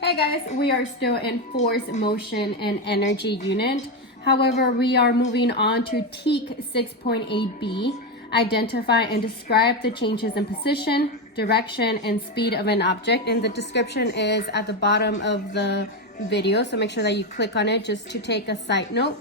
Hey guys, we are still in force, motion, and energy unit. However, we are moving on to TEAC 6.8b. Identify and describe the changes in position, direction, and speed of an object. And the description is at the bottom of the video, so make sure that you click on it just to take a side note.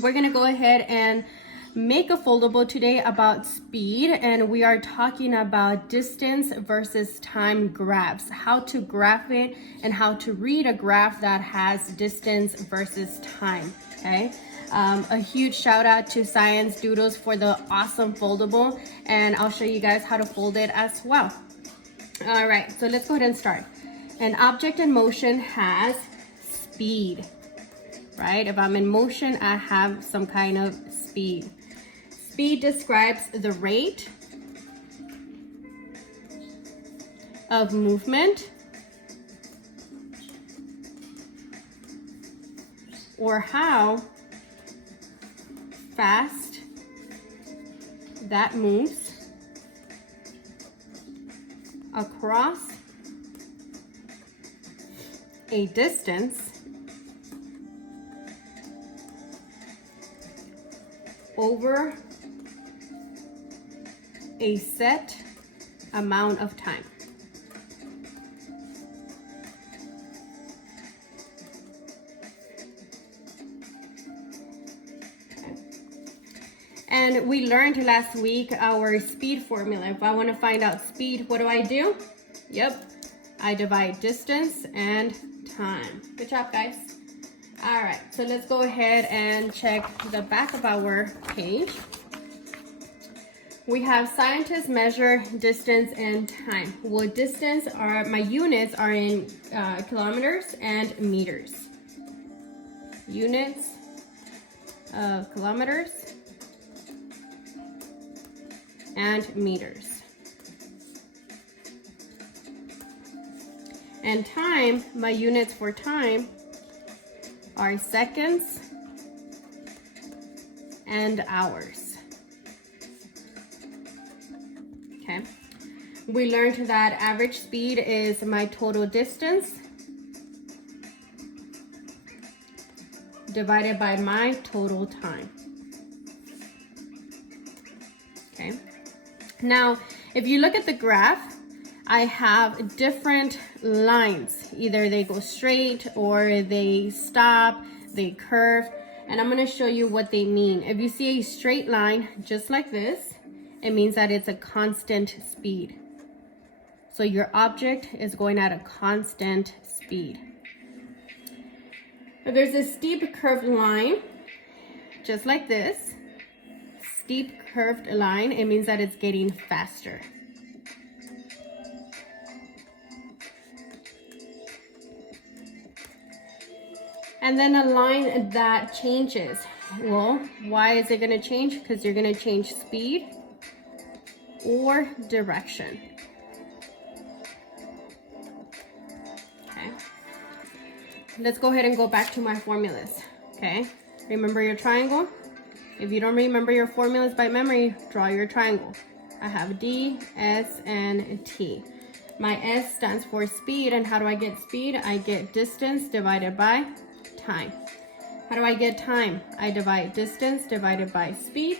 We're gonna go ahead and make a foldable today about speed, and we are talking about distance versus time graphs, how to graph it and how to read a graph that has distance versus time. Okay, a huge shout out to Science Doodles for the awesome foldable, and I'll show you guys how to fold it as well. All right, so let's go ahead and start. An object in motion has speed, right? If I'm in motion, I have some kind of speed. Speed describes the rate of movement or how fast that moves across a distance over a set amount of time. Okay. And we learned last week our speed formula. If I want to find out speed, what do? Yep, I divide distance and time. Good job, guys. All right, so let's go ahead and check the back of our page. We have scientists measure distance and time. Well, distance are, my units are in kilometers and meters. Units of kilometers and meters. And time, my units for time are seconds and hours. Okay, we learned that average speed is my total distance divided by my total time. Okay, now if you look at the graph, I have different lines. Either they go straight or they stop, they curve, and I'm going to show you what they mean. If you see a straight line just like this, it means that it's a constant speed. So your object is going at a constant speed. If there's a steep curved line, just like this, steep curved line, it means that it's getting faster. And then a line that changes. Well, why is it going to change? Because you're going to change speed or direction. Okay, let's go ahead and go back to my formulas. Okay, remember your triangle. If you don't remember your formulas by memory, draw your triangle. I have D, S, and T. My S stands for speed, and how do I get speed? I get distance divided by time. How do I get time? I divide distance divided by speed.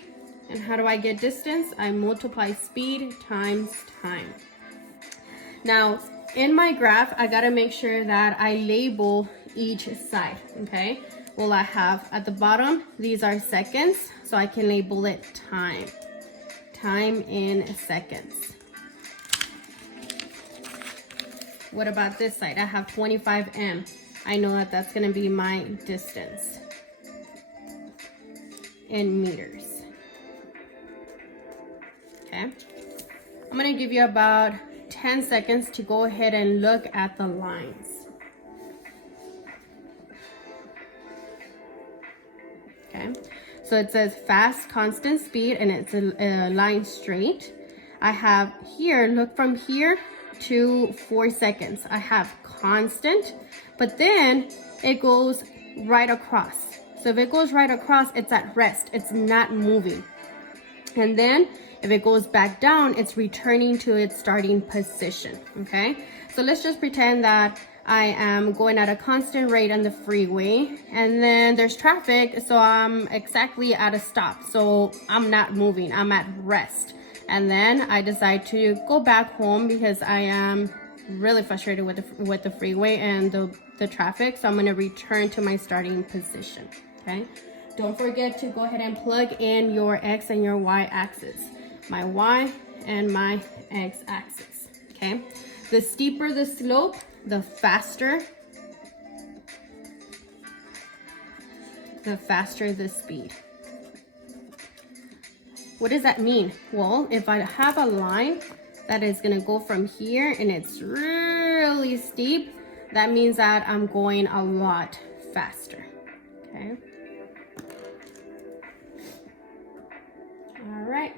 And how do I get distance? I multiply speed times time. Now, in my graph, I gotta make sure that I label each side, okay? Well, I have at the bottom, these are seconds, so I can label it time. Time in seconds. What about this side? I have 25 m. I know that that's gonna be my distance in meters. Okay, I'm gonna give you about 10 seconds to go ahead and look at the lines. Okay, so it says fast, constant speed, and it's a line straight. I have here, look from here to 4 seconds. I have constant, but then it goes right across. So if it goes right across, it's at rest. It's not moving. And then if it goes back down, it's returning to its starting position, okay? So let's just pretend that I am going at a constant rate on the freeway, and then there's traffic, so I'm exactly at a stop. So I'm not moving, I'm at rest. And then I decide to go back home because I am really frustrated with the freeway and the traffic. So I'm gonna return to my starting position, okay? Don't forget to go ahead and plug in your X and your Y axis. My Y and my X axis, okay? The steeper the slope, the faster the speed. What does that mean? Well, if I have a line that is gonna go from here and it's really steep, that means that I'm going a lot faster, okay? All right.